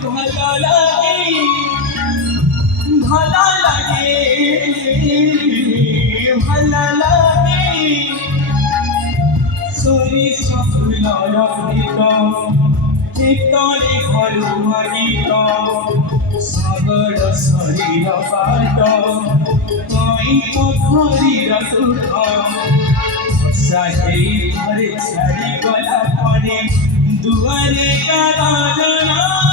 ভালো লাগে ভালো লাগে ভালো লাগে সরিষা ফুলৰ গীত কীৰ্তনে ঘৰু গীত সাগৰ শৰীৰ পাত কই পথৰীৰ তুঠ সাহেই ঘরে ছাড়ি গলা পরে দুয়ারে কারা